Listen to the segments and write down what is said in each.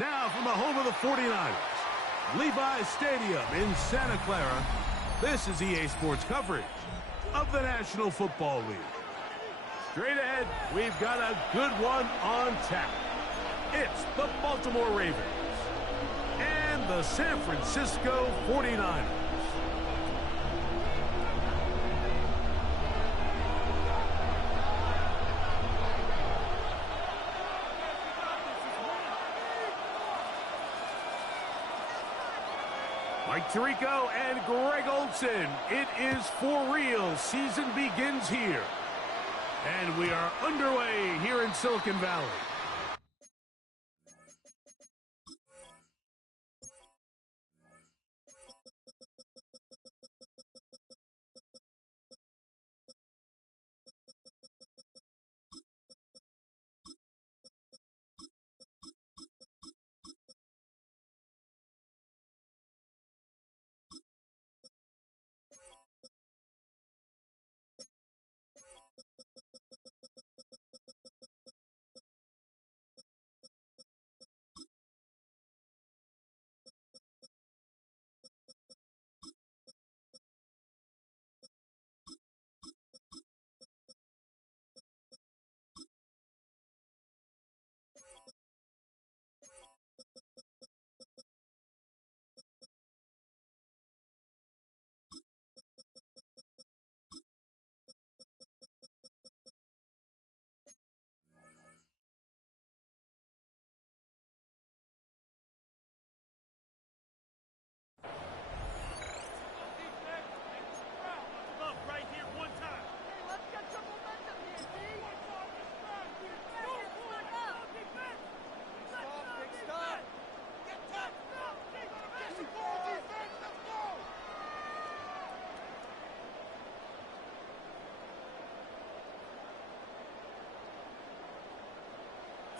Now from the home of the 49ers, Levi's Stadium in Santa Clara, this is EA Sports coverage of the National Football League. Straight ahead, we've got a good one on tap. It's the Baltimore Ravens and the San Francisco 49ers. Mike Tirico and Greg Olsen. It is for real. Season begins here. And we are underway here in Silicon Valley.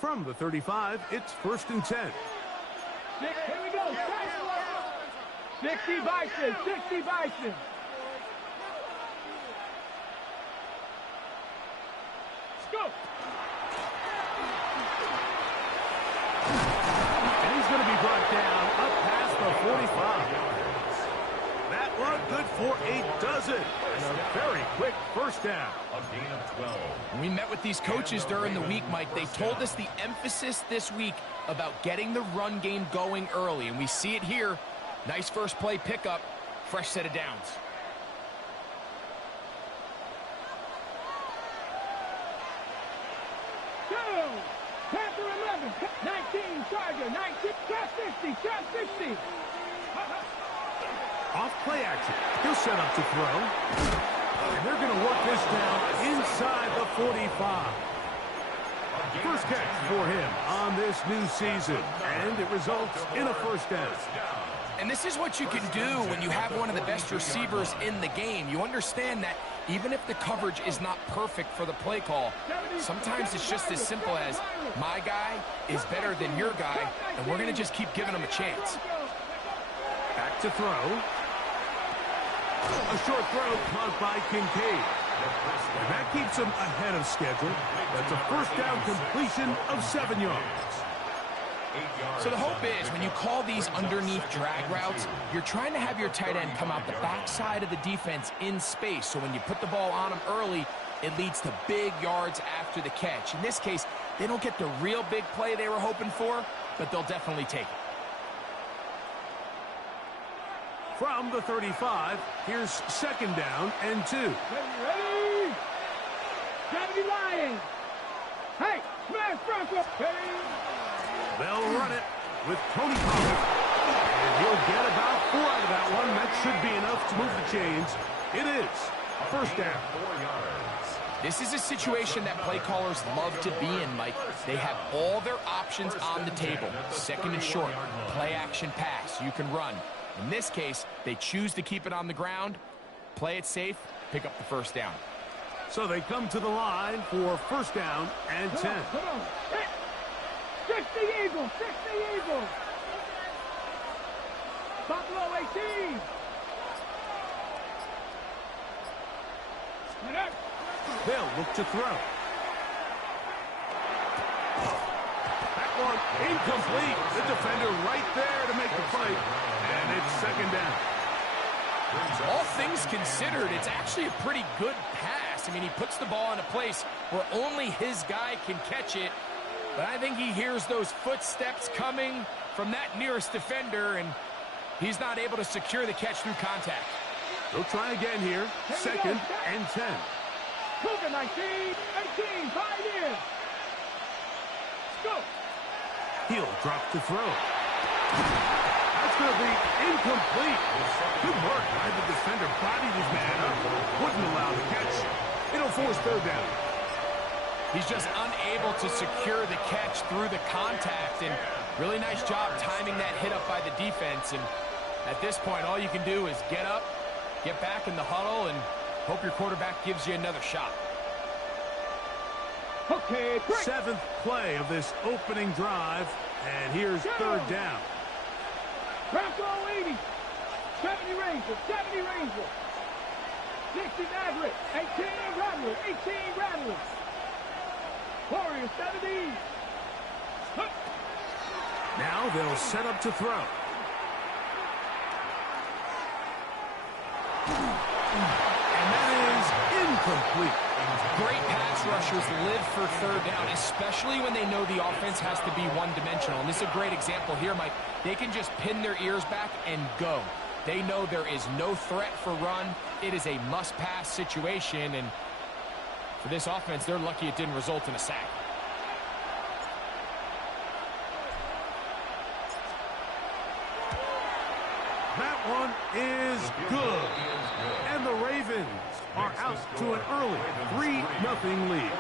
From the 35, it's 1st and 10. Here we go. 60 Bison. 60 Bison. Scoop. And he's going to be brought down up past the 45. That run good for a dozen. And a very quick first down. A gain of 12. We met with these coaches during the week, Mike. They told us the emphasis this week about getting the run game going early, and we see it here. Nice first play pickup, fresh set of downs. Panther 11, 19, Charger, 19, trap 60, trap 60. Off play action. He'll set up to throw. And they're going to work this down inside the 45. First catch for him on this new season. And it results in a first down. And this is what you can do when you have one of the best receivers in the game. You understand that even if the coverage is not perfect for the play call, sometimes it's just as simple as my guy is better than your guy, and we're going to just keep giving him a chance. Back to throw. A short throw caught by Kincaid. And that keeps him ahead of schedule. That's a first down completion of 7 yards. So the hope is when you call these underneath drag routes, you're trying to have your tight end come out the backside of the defense in space. So when you put the ball on him early, it leads to big yards after the catch. In this case, they don't get the real big play they were hoping for, but they'll definitely take it. From the 35, here's 2nd down and 2. Ready? Gravity Lion. Hey, smash Bronco. They'll run it with Tony Pollard. And he'll get about 4 out of that one. That should be enough to move the chains. It is first down. 4 yards. This is a situation that play callers love to be in, Mike. They have all their options on the table. 2nd and short, play action pass. You can run. In this case, they choose to keep it on the ground, play it safe, pick up the first down. So they come to the line for first down and 10. Come on. 60 Eagles, 60 Eagles. Buffalo 18. They'll look to throw. Back one incomplete. The defender right there to make the play. And it's second down. All things considered, it's actually a pretty good pass. I mean, he puts the ball in a place where only his guy can catch it. But I think he hears those footsteps coming from that nearest defender, and he's not able to secure the catch through contact. They'll try again here. Second and 10. Cougar 19, 18, 5 years. Let's go. He'll drop to throw. That's going to be incomplete. Good work by the defender. Bodied his man up. Wouldn't allow the catch. It'll force third down. He's just unable to secure the catch through the contact, and really nice job timing that hit up by the defense. And at this point, all you can do is get up, get back in the huddle, and hope your quarterback gives you another shot. Okay, break. Seventh play of this opening drive, and here's third down. Bronco 80. 70 Rangers, 70 Rangers. 60 Maverick, 18 Rattlers, 18 Rattlers. Warriors 70. Hup. Now they'll set up to throw. And that is incomplete. Great pass rushers live for third down, especially when they know the offense has to be one-dimensional. And this is a great example here, Mike. They can just pin their ears back and go. They know there is no threat for run. It is a must-pass situation, and for this offense, they're lucky it didn't result in a sack. That one is good. And the Ravens are out to an early 3-0 lead.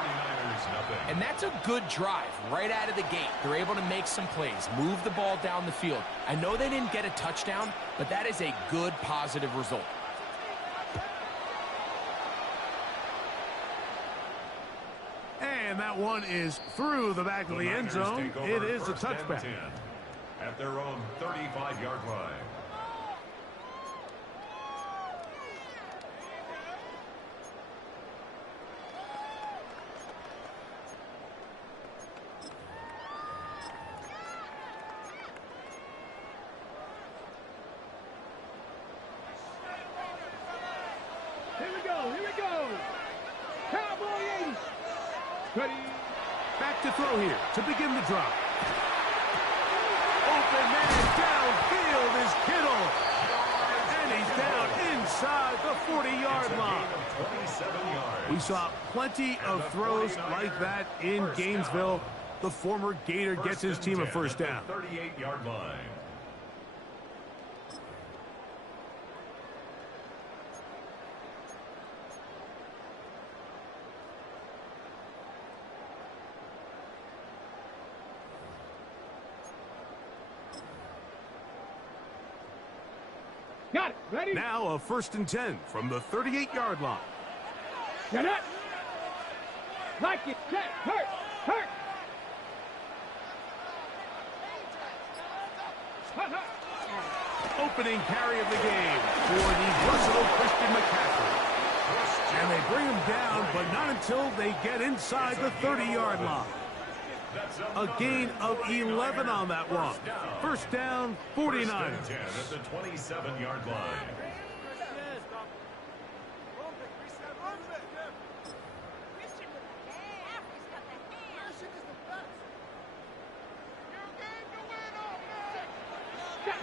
And that's a good drive right out of the gate. They're able to make some plays, move the ball down the field. I know they didn't get a touchdown, but that is a good, positive result. And that one is through the back of the end zone. It is a touchback. At their own 35-yard line. Here we go. Cowboy 80. Ready. Back to throw here to begin the drop. Open man downfield is Kittle. And he's down inside the 40-yard line. We saw plenty of throws like that in Gainesville. The former Gator gets his team a first down. 38-yard line. Got it. Ready. Now a 1st and 10 from the 38-yard line. Get up. Like it. Set. Hurt. Hurt. Hut, hut. Opening carry of the game for the versatile Christian McCaffrey. And they bring him down, but not until they get inside the 30-yard line. A gain of 11 on that one. First down, 49ers. At the 27-yard line.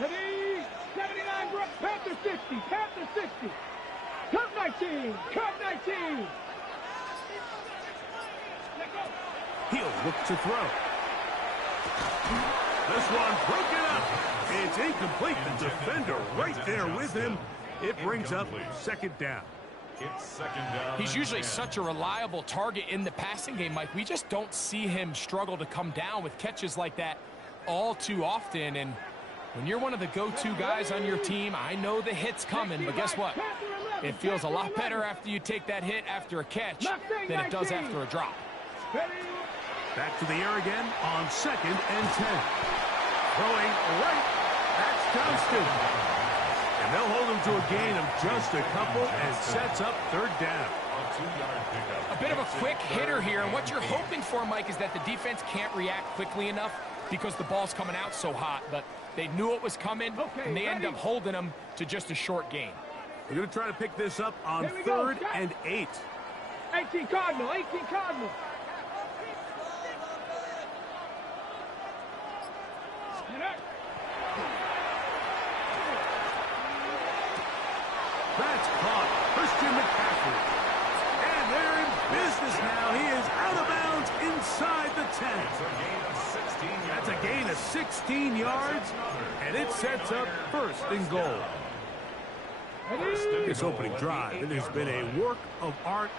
Ready. 79 Brooks. Panther 60. Panther 60. Cup 19. Cup 19. Let go. He'll look to throw. This one broken up. It's incomplete. The defender right there with him. It brings up second down. It's second down. He's usually such a reliable target in the passing game, Mike. We just don't see him struggle to come down with catches like that all too often. And when you're one of the go-to guys on your team, I know the hit's coming, but guess what? It feels a lot better after you take that hit after a catch than it does after a drop. Back to the air again on 2nd and 10. Throwing right. That's Johnston. And they'll hold him to a gain of just a couple and sets up third down. A bit of a quick hitter here, and what you're hoping for, Mike, is that the defense can't react quickly enough because the ball's coming out so hot, but they knew it was coming, and they end up holding them to just a short gain. We're going to try to pick this up on 3rd and 8. 18 Cardinal, 18 Cardinal. That's caught. Christian McCaffrey. And they're in business now. He is out of bounds inside the 10. That's a gain of 16 yards, and it sets up 1st and goal. This opening drive, it has been a work of art.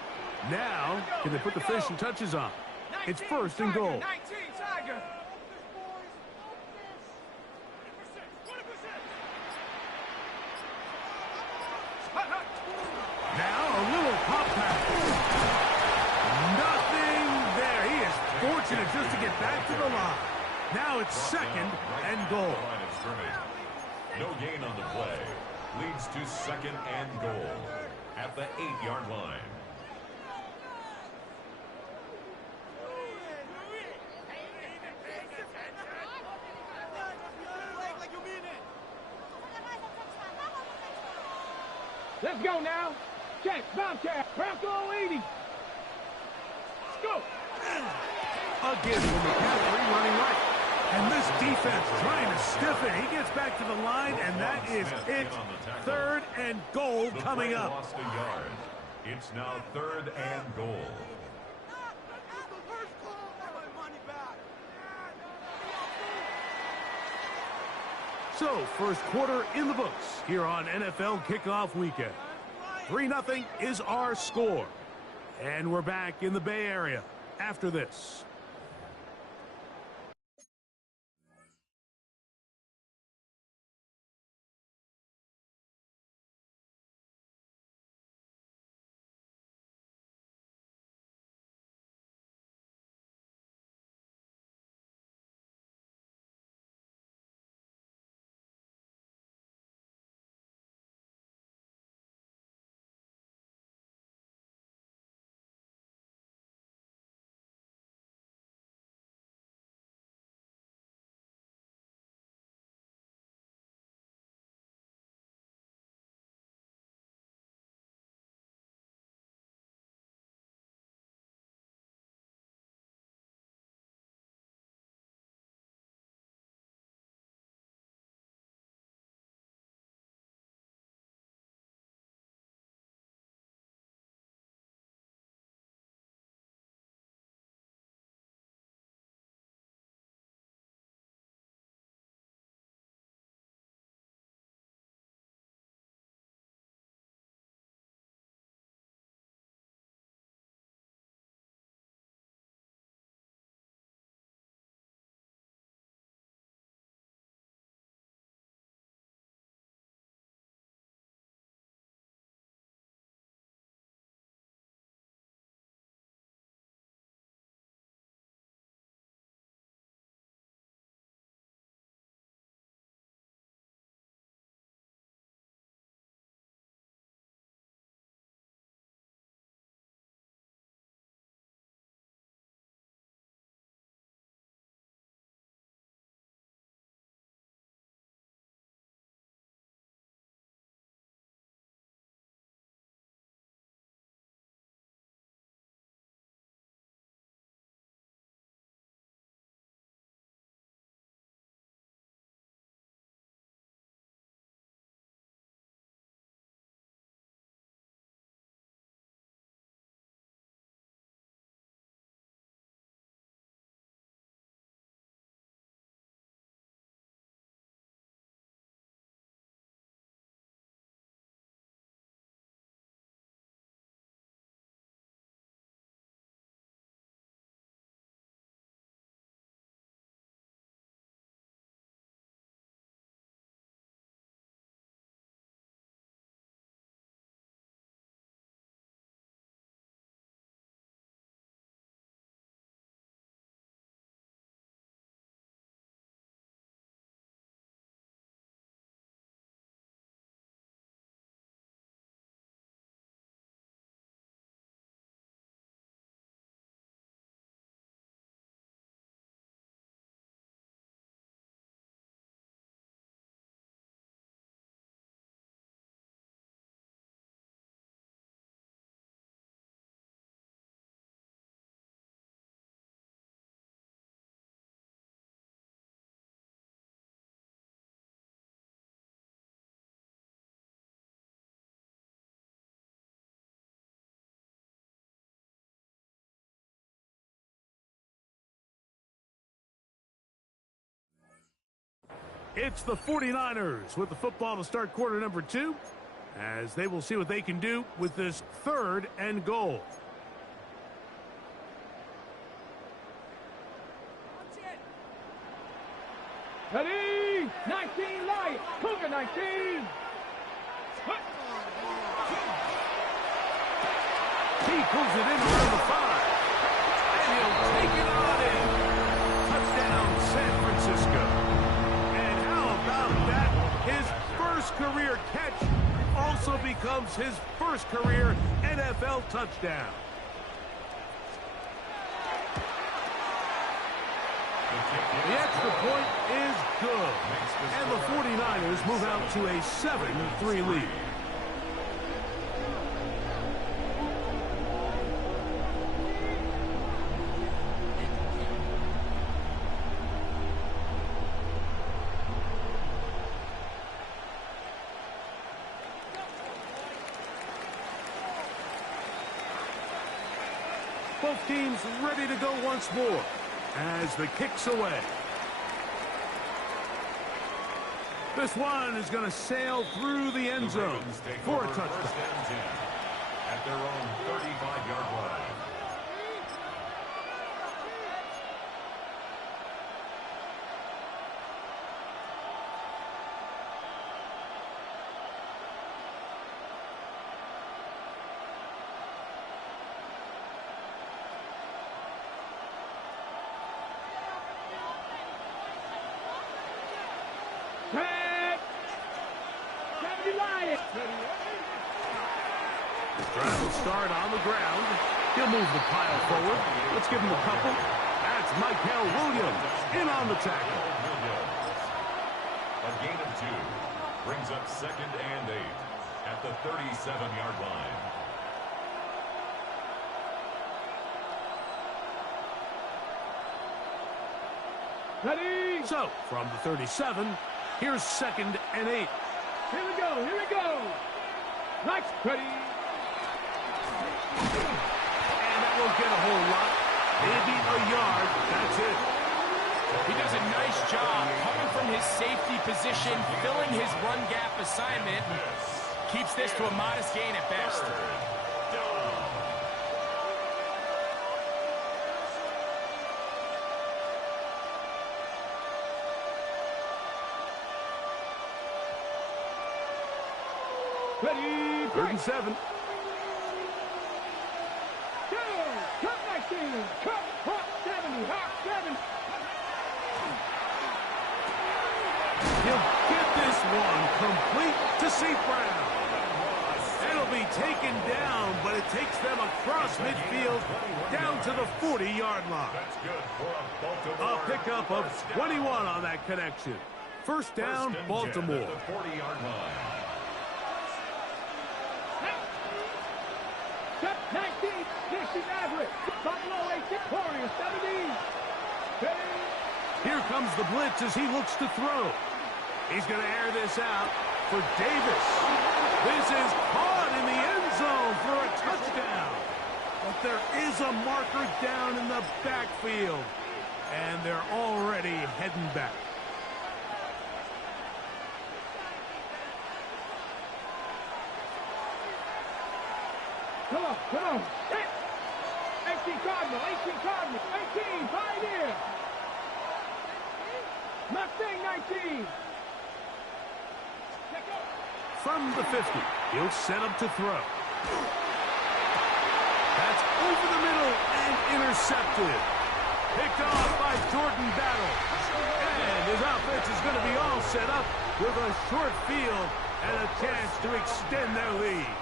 Now, can they put the finishing touches on? It's 1st and goal. Now a little pop pass. Nothing there. He is fortunate just to get back to the line. Now it's 2nd and goal. No gain on the play. Leads to 2nd and goal at the 8-yard line. Let's go now. Check, Bobcat, Bronco 80. Let's go. Again from McCaffrey running right. And this defense trying to stiff it. He gets back to the line, and that is it. 3rd and goal coming up. Lost a yard. It's now 3rd and goal. So, first quarter in the books here on NFL Kickoff Weekend. 3-0 is our score. And we're back in the Bay Area after this. It's the 49ers with the football to start quarter number 2, as they will see what they can do with this 3rd and goal. Ready? 19 Lions. Cougar 19. He pulls it in around the 5. And he'll take it on in. Touchdown, San Francisco. And how about that? His first career catch also becomes his first career NFL touchdown. The extra point is good. And the 49ers move out to a 7-3 lead. Both teams ready to go once more as the kick's away. This one is going to sail through the end zone for a touchdown. At their own 35-yard line. Drive will start on the ground. He'll move the pile forward. Let's give him a couple. That's Michael Williams in on the tackle. A gain of 2 brings up 2nd and 8 at the 37-yard line. Ready? So, from the 37, here's 2nd and 8. Here we go. Here we go. Next. Ready? And that won't get a whole lot. Maybe a yard. That's it. He does a nice job coming from his safety position, filling his run gap assignment. Keeps this to a modest gain at best. Ready? 3rd and 7. Cut 19. Cut. Hot 70. Hot 70. He'll get this one complete to St. Brown. It'll be taken down, but it takes them across midfield down to the 40-yard line. A pickup of 21 on that connection. First down, Baltimore. 40-yard line. Cut 19. This is average. Buffalo 18. Warriors 17. Here comes the blitz as he looks to throw. He's going to air this out for Davis. This is caught in the end zone for a touchdown. But there is a marker down in the backfield. And they're already heading back. Come on, come on. 18 Cardinal, 18 Cardinal, 18, Pioneer. Mustang 19. From the 50, he'll set up to throw. That's over the middle and intercepted. Picked off by Jordan Battle. And his offense is going to be all set up with a short field and a chance to extend their lead.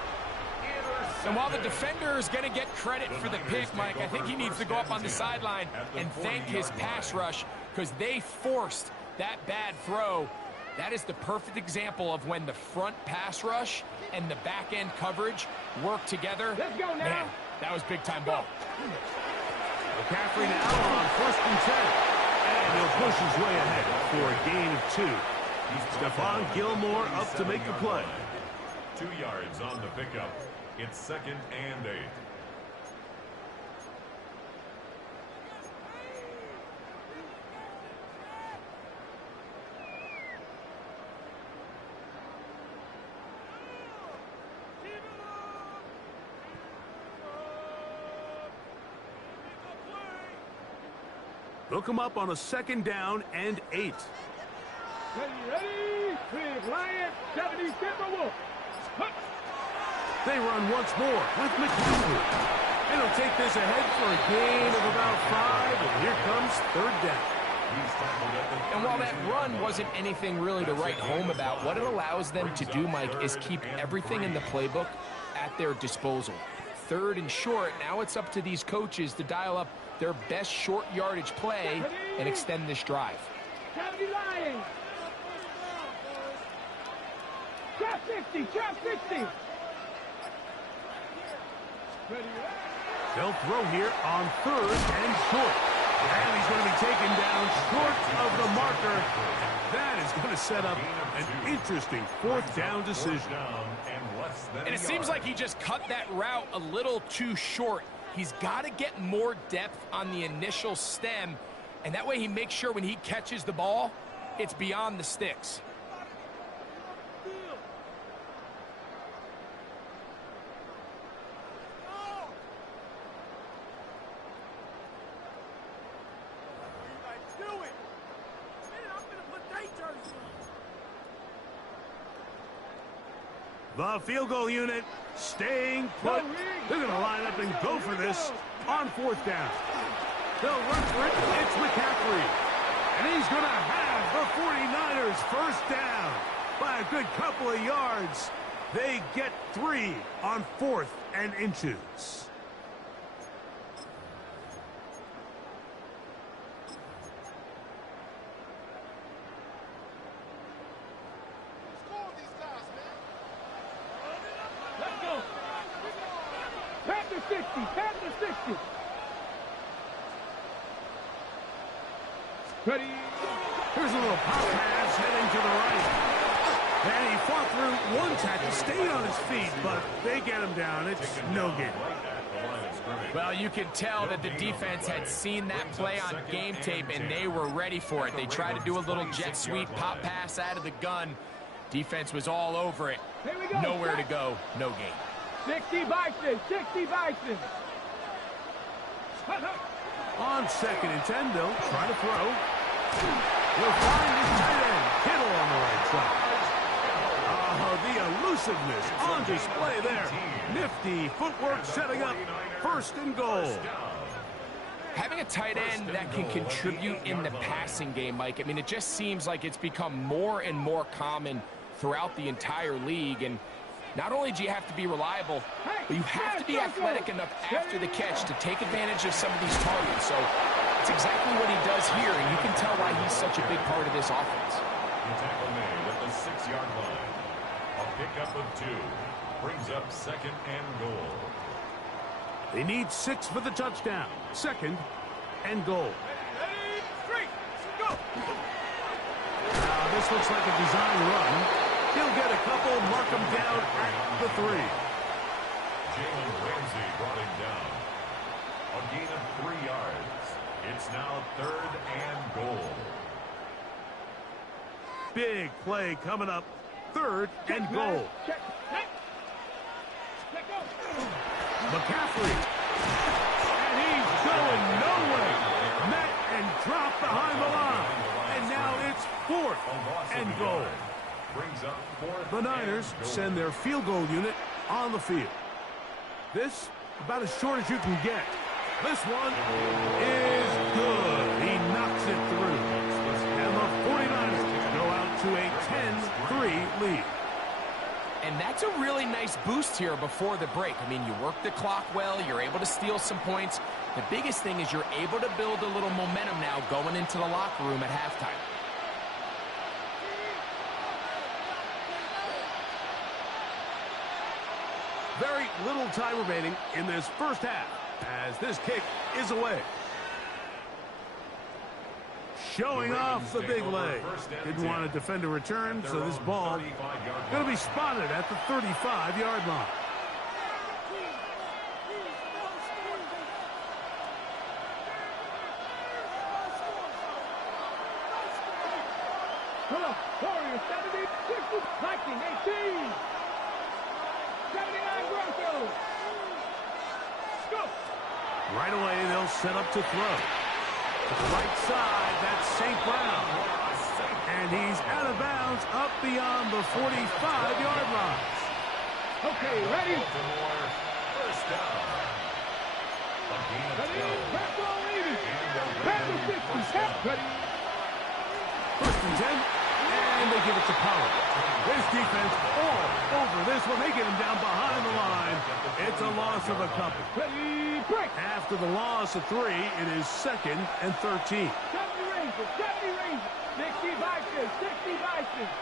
And while the defender is going to get credit for the pick, Mike, I think he needs to go up on the sideline and thank his pass rush because they forced that bad throw. That is the perfect example of when the front pass rush and the back end coverage work together. Let's go now. Man, that was big-time ball. McCaffrey now on 1st and 10. And he'll push his way ahead for a gain of 2. Stephon Gilmore up to make the play. 2 yards on the pickup. It's 2nd and 8. They'll come up on a 2nd down and 8. Ready, Big Lion, 70 Timberwolves. They run once more with McCaffrey. And he'll take this ahead for a gain of about 5, and here comes 3rd down. And while that run wasn't anything really to write home about, what it allows them to do, Mike, is keep everything in the playbook at their disposal. 3rd and short, now it's up to these coaches to dial up their best short yardage play and extend this drive. 70 Lions. Trap 60, trap 60. Ready, They'll throw here on 3rd and short. And he's going to be taken down short of the marker. That is going to set up an interesting 4th down decision. And it seems like he just cut that route a little too short. He's got to get more depth on the initial stem, and that way he makes sure when he catches the ball, it's beyond the sticks. The field goal unit staying put. They're going to line up and go for this on 4th down. They'll run for it. It's McCaffrey. And he's going to have the 49ers 1st down by a good couple of yards. They get 3 on 4th and inches. Panther 60. Ready. Here's a little pop pass heading to the right. And he fought through one tackle, stayed on his feet, but they get him down. It's no gain. Well, you can tell that the defense had seen that play on game tape, and they were ready for it. They tried to do a little jet sweep, pop pass out of the gun. Defense was all over it. Nowhere to go, no gain. 60 Bison, 60 Bison. On 2nd and 10, they'll try to throw. He'll find his tight end, Kittle on the right side. Oh, the elusiveness on display there. Nifty footwork setting up 1st and goal. Having a tight end that can contribute in the passing game, Mike, I mean, it just seems like it's become more and more common throughout the entire league. And not only do you have to be reliable, but you have to be athletic enough after the catch to take advantage of some of these targets. So it's exactly what he does here, and you can tell why he's such a big part of this offense. The tackle made at the 6-yard line. A pickup of 2 brings up 2nd and goal. They need 6 for the touchdown. 2nd and goal. Ready, 3, go. Now, this looks like a design run. He'll get a couple, mark him down at the 3. Jalen Ramsey brought him down. A gain of 3 yards. It's now 3rd and goal. Big play coming up. 3rd and goal. Check. Go. McCaffrey. And he's going nowhere. Met and dropped behind the line. And now it's 4th and goal. Brings up 4th. The Niners send their field goal unit on the field. This about as short as you can get. This one is good. He knocks it through. And the 49ers go out to a 10-3 lead. And that's a really nice boost here before the break. I mean, you work the clock well, you're able to steal some points. The biggest thing is you're able to build a little momentum now going into the locker room at halftime. Very little time remaining in this first half as this kick is away. Showing off the big leg. Didn't want to defend a return, so this ball going to be spotted at the 35-yard line. Come on, Warriors, 70, 60, Viking, 18. 79 Broncos. Go. Right away, they'll set up to throw. To the right side, that's St. Brown. And he's out of bounds up beyond the 45-yard line. Okay, ready? Baltimore, first down. Ready? Pass ball leading. Pass 50. Ready? First and 10, and they give it to Pollard. This defense all over this one. They get him down behind the line. It's a loss of a couple. Ready? Break. After the loss of 3, it is 2nd and 13. 70 Rangers. 70 Rangers. 60 Vikings. 60 Vikings.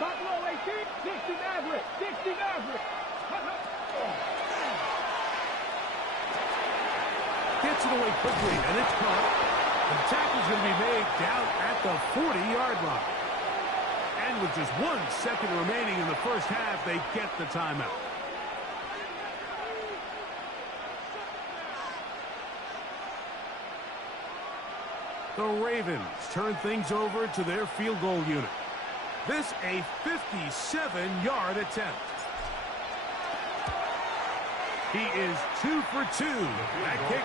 Buffalo 18. 60 Mavericks. 60 Mavericks. Gets it away quickly, and it's caught. The tackle's going to be made down at the 40-yard line. And with just 1 second remaining in the first half, they get the timeout. The Ravens turn things over to their field goal unit. This a 57-yard attempt. He is 2 for 2. That kick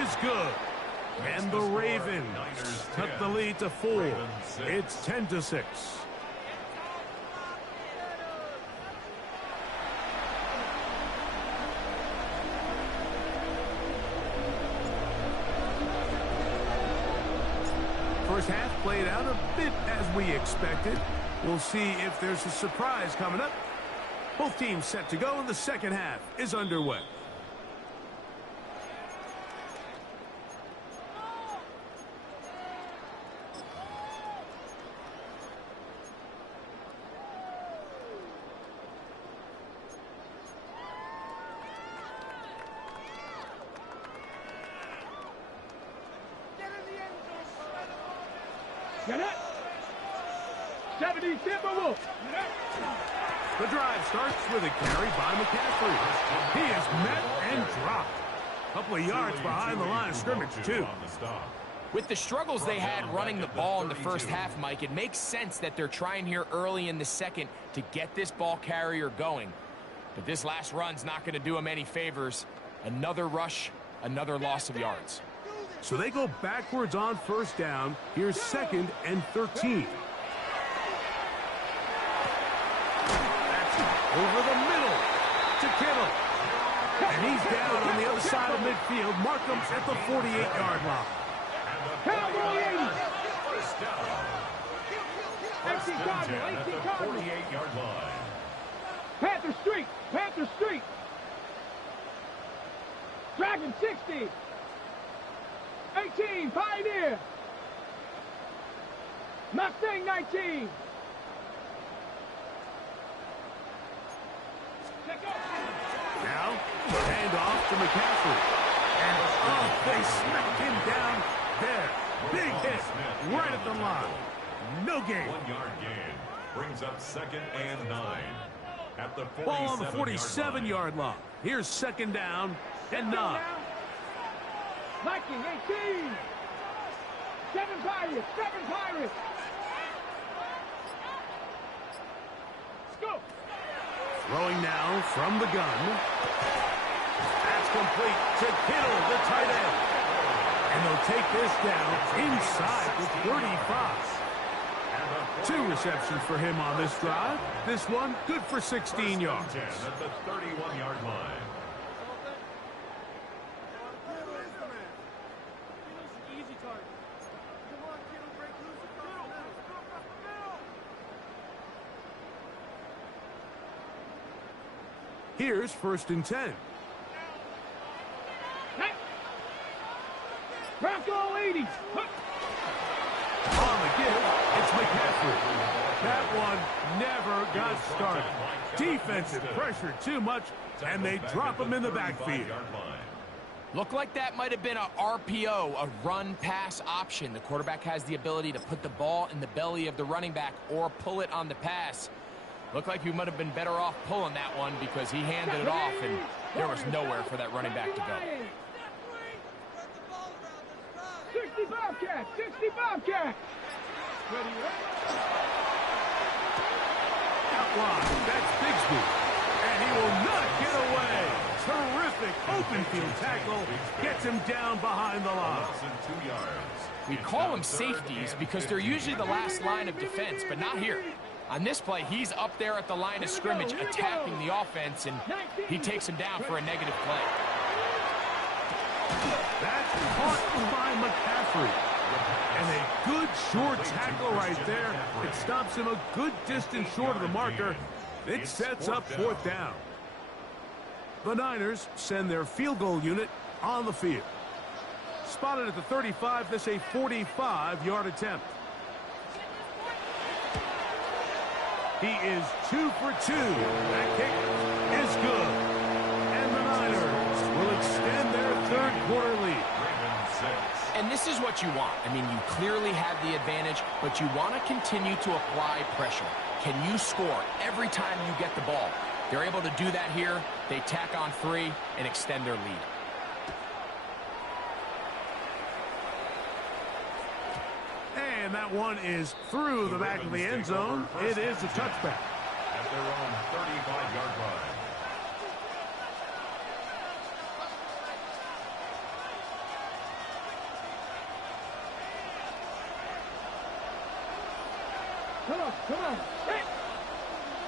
is good. And the Ravens took the lead to 4. It's 10-6. First half played out a bit as we expected. We'll see if there's a surprise coming up. Both teams set to go, and the second half is underway. Get it. 70 Timberwolves. The drive starts with a carry by McCaffrey. He is met and dropped. A couple of yards behind the line of scrimmage, too. With the struggles they had running the ball in the first half, Mike, it makes sense that they're trying here early in the second to get this ball carrier going. But this last run's not going to do him any favors. Another rush, another loss of yards. So they go backwards on first down. Here's 2nd and 13. Over the middle to Kittle. And he's down on the other side of midfield. Markham's at the 48-yard line. Cowboy 80. First down. First and 10 at the 48-yard line. Panther Street. Panther Street. Dragon 60. 18. Pioneer. Mustang 19. Now, hand off to McCaffrey. And they smack him down there. Big hit right at the line. No gain. 1-yard gain brings up 2nd and 9 at the 47-yard Ball on the 47-yard line. Here's 2nd down and 9. Viking 18. 7 Pirates. 7 Pirates. Let's go. Throwing now from the gun. That's complete to Kittle, the tight end. And they'll take this down inside the 35. 2 receptions for him on this drive. This one good for 16 yards. 10 at the 31-yard line. Here's 1st and 10. Bronco 80. On the give, it's McCaffrey. That one never got started. Defensive pressure too much, and they drop him in the backfield. Looked like that might have been a RPO, a run-pass option. The quarterback has the ability to put the ball in the belly of the running back or pull it on the pass. Looked like he might have been better off pulling that one because he handed it off, and there was nowhere for that running back to go. 60 Bobcats. 60 Bobcats. Ready, Outline, that's Bigsby. And he will not get away. Terrific open field tackle, gets him down behind the line. We call them safeties because they're usually the last line of defense, but not here. On this play, he's up there at the line of scrimmage attacking the offense, and he takes him down for a negative play. That's caught by McCaffrey. And a good short tackle right there. It stops him a good distance short of the marker. It sets up fourth down. The Niners send their field goal unit on the field. Spotted at the 35, this a 45-yard attempt. He is 2 for 2. That kick is good. And the Niners will extend their third quarter lead. And this is what you want. I mean, you clearly have the advantage, but you want to continue to apply pressure. Can you score every time you get the ball? They're able to do that here. They tack on 3 and extend their lead. And that one is through the back of the end zone. It is a touchback. At their own 35-yard line. Come on.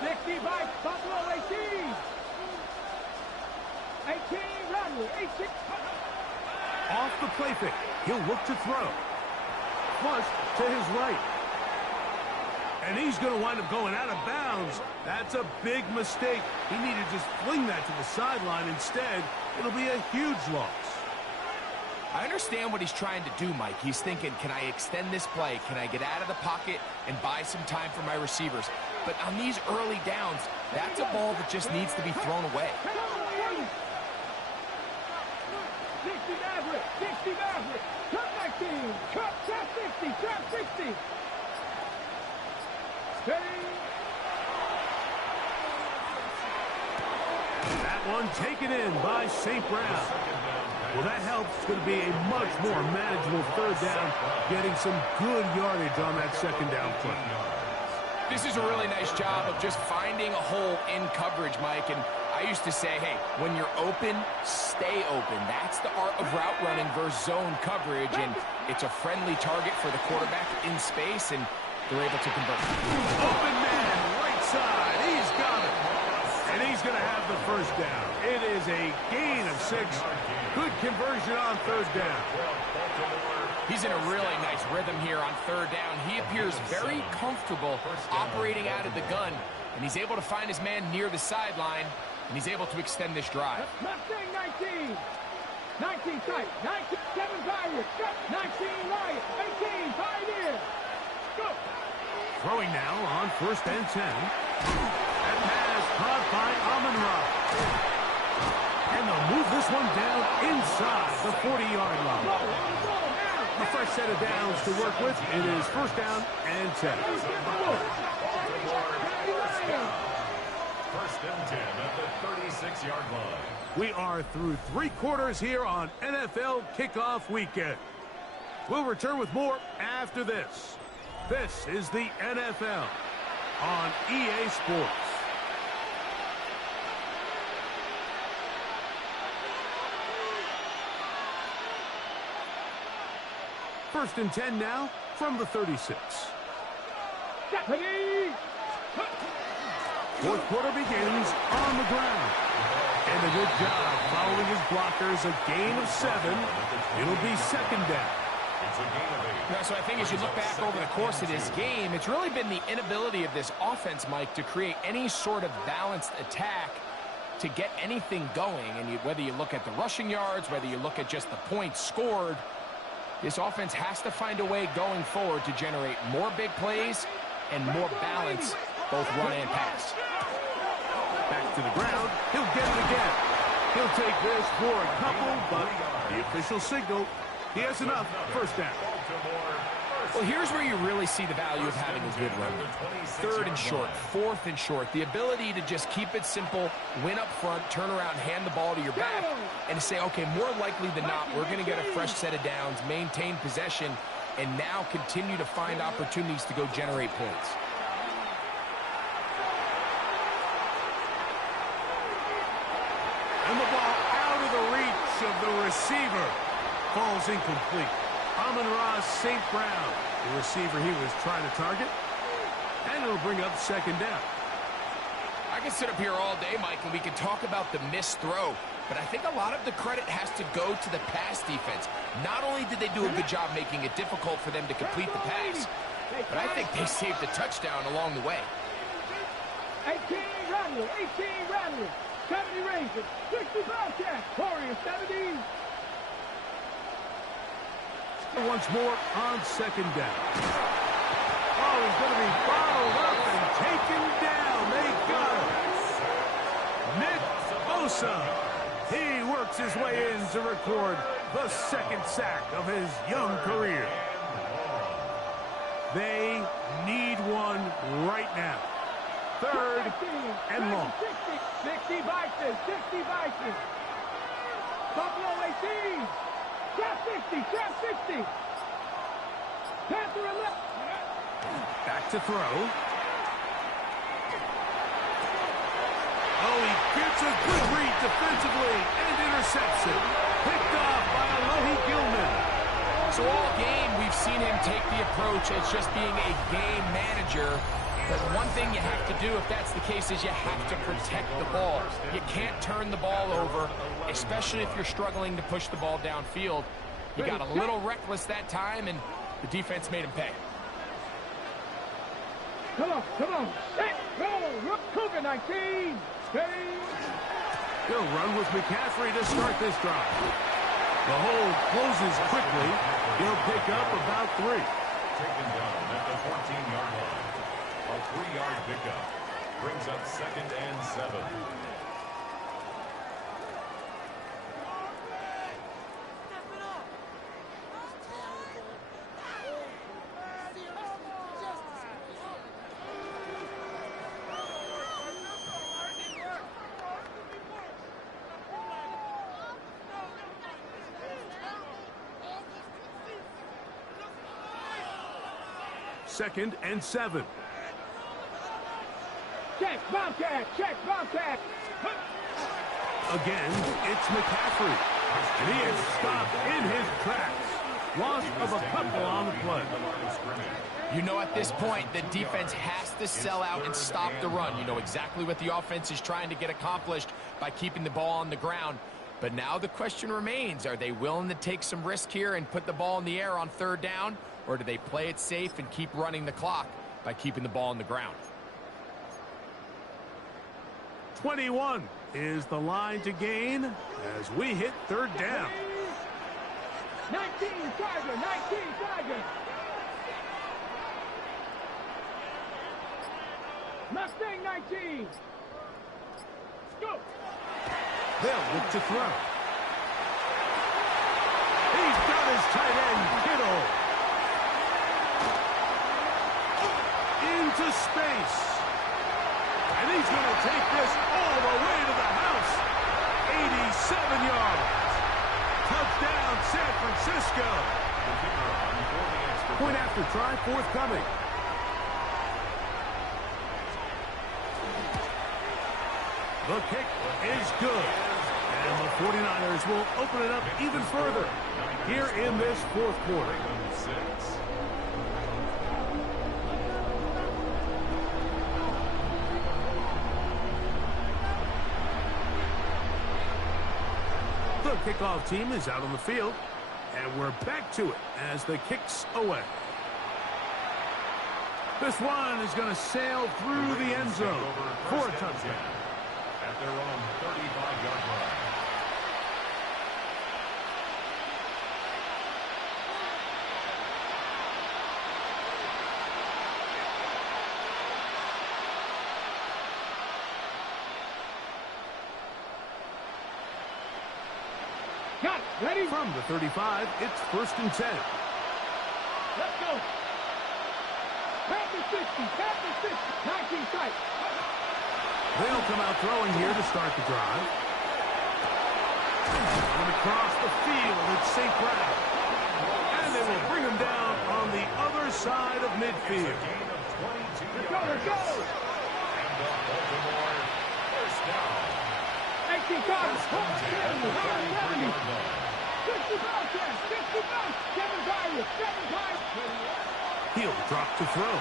65, Buffalo 18. 18, Rodney, 18. Off the play fake. He'll look to throw. Flush to his right. And he's going to wind up going out of bounds. That's a big mistake. He needed to just fling that to the sideline. Instead, it'll be a huge loss. I understand what he's trying to do, Mike. He's thinking, can I extend this play? Can I get out of the pocket and buy some time for my receivers? But on these early downs, that's a ball that just needs to be thrown away. 60 Maverick, 60 Maverick. Cut 19, cut 60, cut 60. That one taken in by St. Brown. Well, that helps. It's going to be a much more manageable third down, getting some good yardage on that second down play. This is a really nice job of just finding a hole in coverage, Mike. And I used to say, hey, when you're open, stay open. That's the art of route running versus zone coverage. And it's a friendly target for the quarterback in space, and they're able to convert. Open man, right side. He's got it. And he's going to have the first down. It is a gain of 6. Good conversion on third down. He's in a really nice rhythm here on third down. He appears very comfortable operating out of the gun, and he's able to find his man near the sideline, and he's able to extend this drive. Mustang 19. 19 tight. 19, 7 Pirates. 19 Riot. 18 Pioneer. Go. Throwing now on 1st and 10. That pass caught by Amon-Ra. And they'll move this one down inside the 40-yard line. A fresh set of downs to work with. It is 1st down and 10. 1st and 10 at the 36-yard line. We are through 3 quarters here on NFL Kickoff Weekend. We'll return with more after this. This is the NFL on EA Sports. First and 10 now from the 36. Fourth quarter begins on the ground. And a good job following his blockers. A gain of 7. It'll be 2nd down. So I think as you look back over the course of this game, it's really been the inability of this offense, Mike, to create any sort of balanced attack to get anything going. And whether you look at the rushing yards, whether you look at just the points scored, this offense has to find a way going forward to generate more big plays and more balance, both run and pass. Back to the ground. He'll get it again. He'll take this for a couple, but the official signal, he has enough. 1st down. Well, here's where you really see the value of having a good run. 3rd and short, 4th and short. The ability to just keep it simple, win up front, turn around, hand the ball to your back, and to say, okay, more likely than not, we're going to get a fresh set of downs, maintain possession, and now continue to find opportunities to go generate points. And the ball out of the reach receiver falls incomplete. Amon-Ra St. Brown, the receiver he was trying to target. And it'll bring up second down. I can sit up here all day, Mike, and we can talk about the missed throw. But I think a lot of the credit has to go to the pass defense. Not only did they do a good job making it difficult for them to complete the pass, but I think they saved the touchdown along the way. 18 Rattler, 18 Rattler, 70 Rangers, 60 Bobcats, Warriors 70. Once more on second down. Oh, he's going to be followed up and taken down. They got him. Nick Bosa. He works his way in to record the second sack of his young career. They need one right now. Third and long. 60 Vikings, 60 Vikings. Buffalo 18. Trap 60, trap 60. Panther 11. Back to throw. Oh, he gets a good read defensively and intercepts it. Picked off by Alohi Gilman. So all game, we've seen him take the approach as just being a game manager. But one thing you have to do, if that's the case, is you have to protect the ball. You can't turn the ball over, especially if you're struggling to push the ball downfield. He got a little reckless that time, and the defense made him pay. Come on, come on. Set, go, Cougar 19. Steady. He'll run with McCaffrey to start this drive. The hole closes quickly. He'll pick up about 3. Taken down at the 14-yard line. A 3-yard pickup brings up second and 7. Second and 7. Check, Bobcat, check, Bobcat. Again, it's McCaffrey. And he is stopped in his tracks. Loss of a couple on the play. You know, at this point, the defense has to sell out and stop the run. You know exactly what the offense is trying to get accomplished by keeping the ball on the ground. But now the question remains, are they willing to take some risk here and put the ball in the air on third down? Or do they play it safe and keep running the clock by keeping the ball on the ground? 21 is the line to gain as we hit third down. 19 Tiger, 19 Tiger. Mustang 19. Go. They'll look to throw. He's got his tight end, Kittle. Into space. And he's going to take this all the way to the house. 87 yards. Touchdown, San Francisco. Point after try forthcoming. The kick is good. And the 49ers will open it up even further here in this fourth quarter. The kickoff team is out on the field, and we're back to it as the kick's away. This one is going to sail through the end zone for a touchdown. At their own 35-yard line. Got it. Ready? From the 35, it's first and 10. Let's go. Panther 60, Panther 60, 19 sight. They'll come out throwing here to start the drive. And across the field, it's St. Brown. And they will bring him down on the other side of midfield. Let's go, let's go. And the Baltimore first down. 18 times. 70. He'll drop to throw.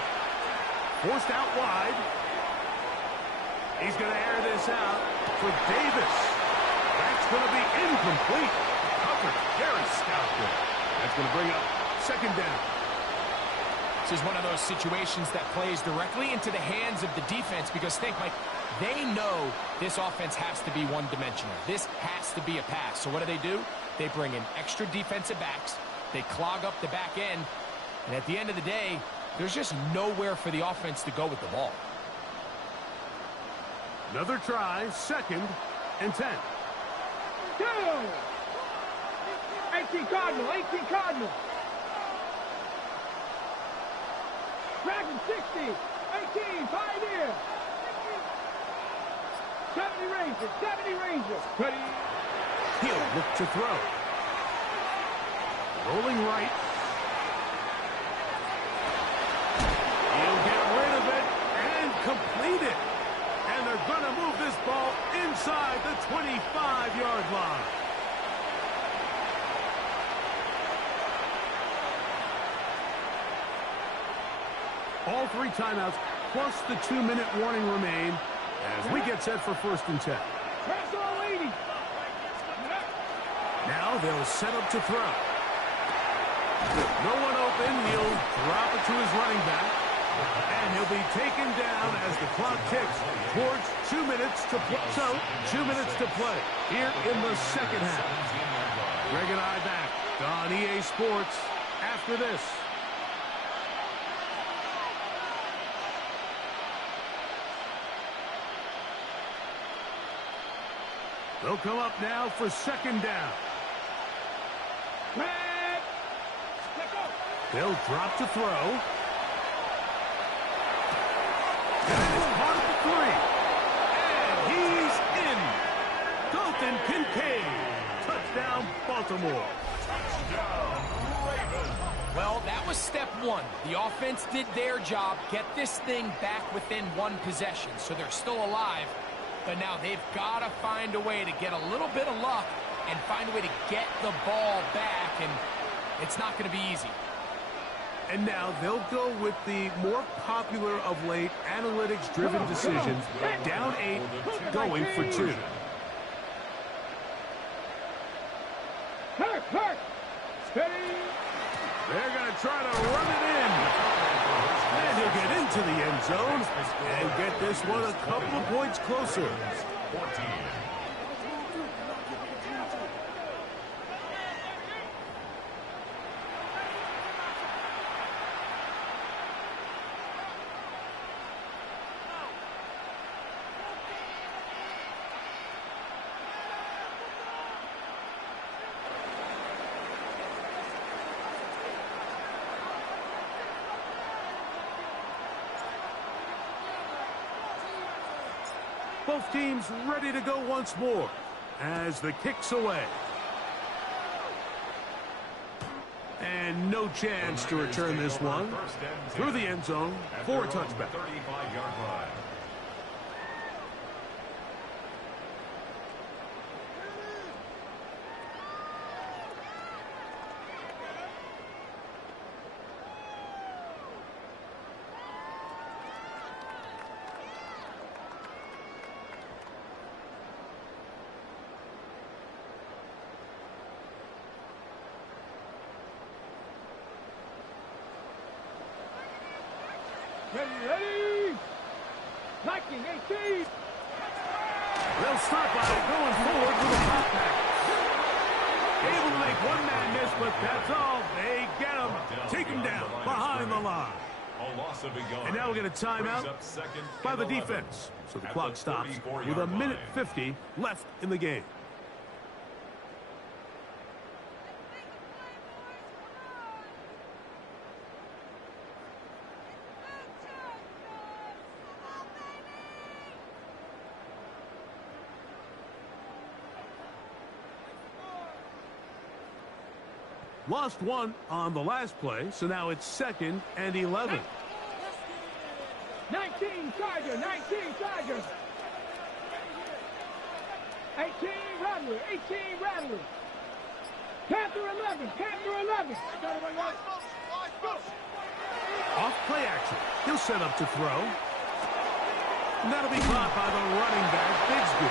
Forced out wide. He's going to air this out for Davis. That's going to be incomplete. Covered very stoutly. That's going to bring up second down. This is one of those situations that plays directly into the hands of the defense because think, like, they know this offense has to be one-dimensional. This has to be a pass. So what do? They bring in extra defensive backs. They clog up the back end. And at the end of the day, there's just nowhere for the offense to go with the ball. Another try, 2nd and 10. 18 Cardinal, 18 Cardinal. Dragon 60, 18, Pioneer. 70 Rangers, 70 Rangers. Ready. He'll look to throw. Rolling right. He'll get rid of it and complete it. And they're going to move this ball inside the 25-yard line. All 3 timeouts plus the 2-minute warning remain as we get set for 1st and 10. Now they'll set up to throw. No one open. He'll drop it to his running back. And he'll be taken down as the clock ticks towards 2 minutes to play. So, 2 minutes to play here in the second half. Greg and I back on EA Sports after this. They'll come up now for 2nd down. They'll drop to throw. And it's caught at the 3. And he's in. Dalton Kincaid. Touchdown, Baltimore. Well, that was step 1. The offense did their job, get this thing back within 1 possession, so they're still alive. But now they've got to find a way to get a little bit of luck and find a way to get the ball back, and it's not going to be easy. And now they'll go with the more popular of late analytics-driven decision, down 8, going for 2. They're going to try to run it in. And he'll get into the end zone and get this one a couple of points closer. 14. Both teams ready to go once more as the kick's away. And no chance to return this one through the end zone for a touchback. 35-yard line. Ready. Viking 18. They'll start by going forward with a pop back. Able to make one man miss, but that's all. They get him. Take him down behind the line. And now we'll get a timeout by the defense. So the clock stops with 1:50 left in the game. Lost one on the last play, so now it's 2nd and 11. 19 Charger, 19 Charger. 18 Rattler, 18 Rattler. Panther 11. Panther 11. Off play action. He'll set up to throw. And that'll be caught by the running back, Bigsby.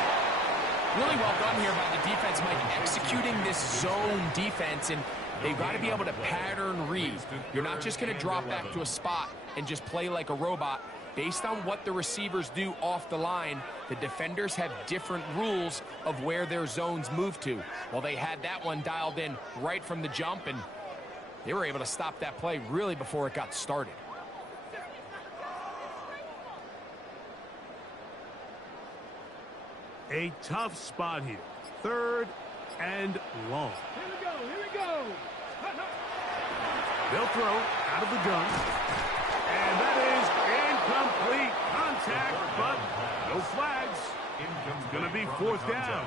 Really well done here by the defense, Mike, executing this zone defense, and they've got to be able to pattern read. You're not just going to drop back to a spot and just play like a robot. Based on what the receivers do off the line, the defenders have different rules of where their zones move to. Well, they had that one dialed in right from the jump, and they were able to stop that play really before it got started. A tough spot here. 3rd and long. Here we go. Here we go. They'll throw out of the gun. And that is incomplete contact, but no flags. It's going to be 4th down.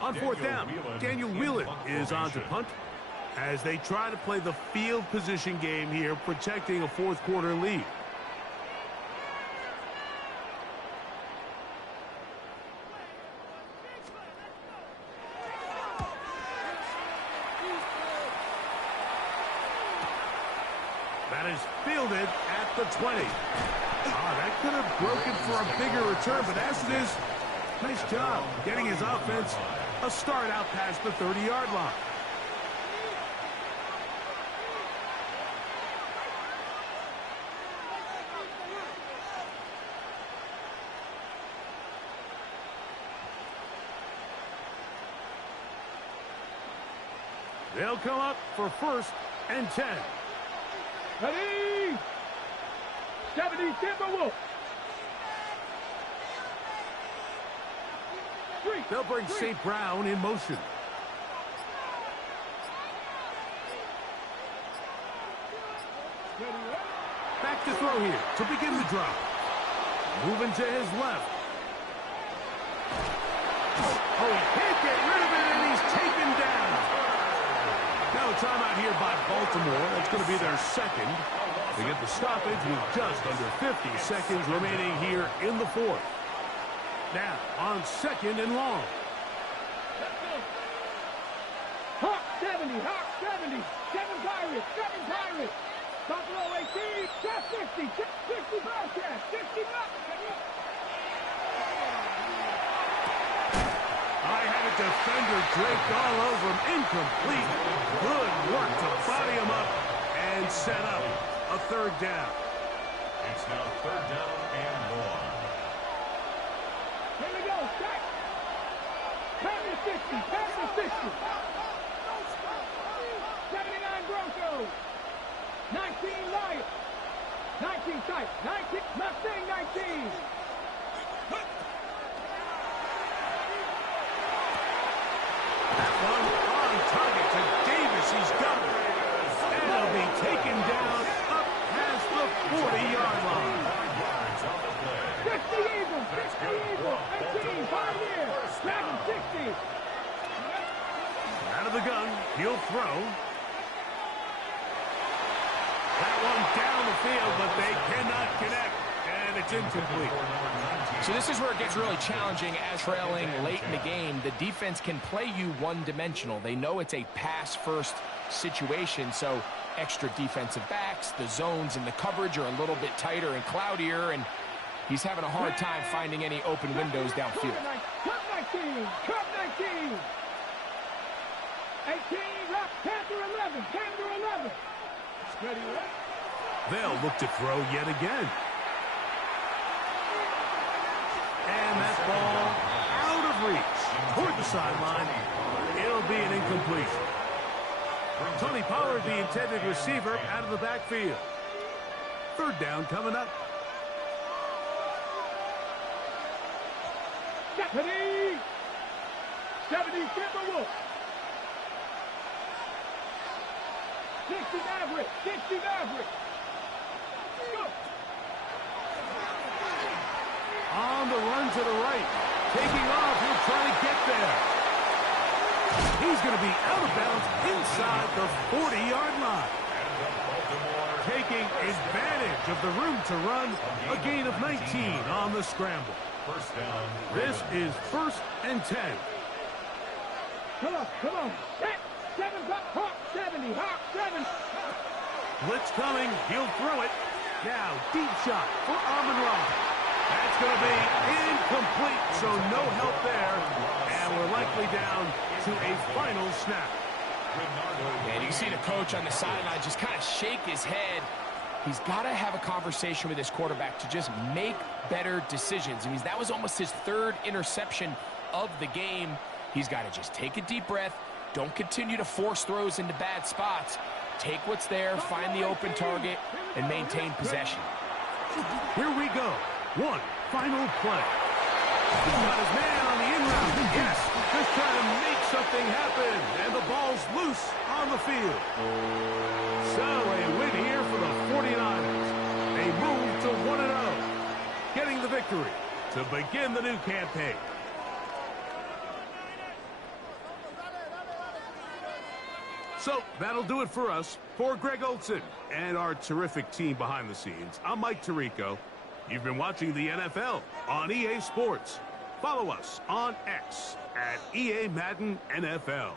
On 4th down, Daniel Whelan is on to punt as they try to play the field position game here, protecting a 4th quarter lead. That is fielded at the 20. That could have broken for a bigger return, but as it is, nice job getting his offense a start out past the 30-yard line. They'll come up for 1st and 10. Ready? 70 Timberwolves. They'll bring St. Brown in motion. Back to throw here to begin the drop. Moving to his left. Oh, he can't get rid of it, and he's taken down. Now a timeout here by Baltimore. That's going to be their 2nd. They get the stoppage with just under 50 seconds remaining here in the 4th. Now on 2nd and long. Hawk 70, Hawk 70. 7 Pirates, 7 Pirates. Buffalo 18, Chef 60, 60 Bobcats, 60 Bobcats. I had a defender draped all over him. Incomplete. Good work to body him up and set up a 3rd down. It's now 3rd down and long. Here we go, set. Panther 60, Panther 60. 79 Broncos. 19 Lions. 19 tight. 19, Mustang 19. That one on target to Davis. He's got it. And he'll be taken down up past the 40-yard line. 60 Eagles, 60 Eagles. 18, Pioneer. Dragon 60. Out of the gun, he'll throw. That one down the field, but they cannot connect, and it's incomplete. So this is where it gets really challenging as trailing late in the game. The defense can play you one-dimensional. They know it's a pass-first situation, so extra defensive backs, the zones and the coverage are a little bit tighter and cloudier, and he's having a hard time finding any open windows downfield. Cup 19, Cup 19. 18, Panther 11, Panther 11. Ready, They'll look to throw yet again. And that ball out of reach toward the sideline. It'll be an incompletion. Tony Pollard, the intended receiver, out of the backfield. 3rd down coming up. Ready? 70 Timberwolves. 60 Maverick, 60 Maverick. Go. On the run to the right. Taking off, he'll try to get there. He's going to be out of bounds inside the 40-yard line. Taking advantage of the room to run, a gain of 19 on the scramble. This is 1st and 10. Come on, come on. Set. Hawk 70, Hawk 7. Blitz coming. He'll throw it. Now, deep shot for Amon-Ra. That's going to be incomplete, so no help there. And we're likely down to a final snap. And you see the coach on the sideline just kind of shake his head. He's got to have a conversation with his quarterback to just make better decisions. I mean, that was almost his third interception of the game. He's got to just take a deep breath. Don't continue to force throws into bad spots. Take what's there, find the open target, and maintain possession. Here we go. One final play. He's got his man on the in-route. Yes, just trying to make something happen. And the ball's loose on the field. So a win here for the 49ers. They move to 1-0, getting the victory to begin the new campaign. So that'll do it for us. For Greg Olsen and our terrific team behind the scenes, I'm Mike Tirico. You've been watching the NFL on EA Sports. Follow us on X at EA Madden NFL.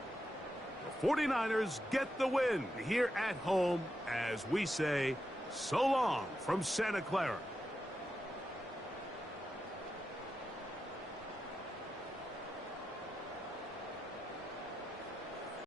The 49ers get the win here at home as we say so long from Santa Clara.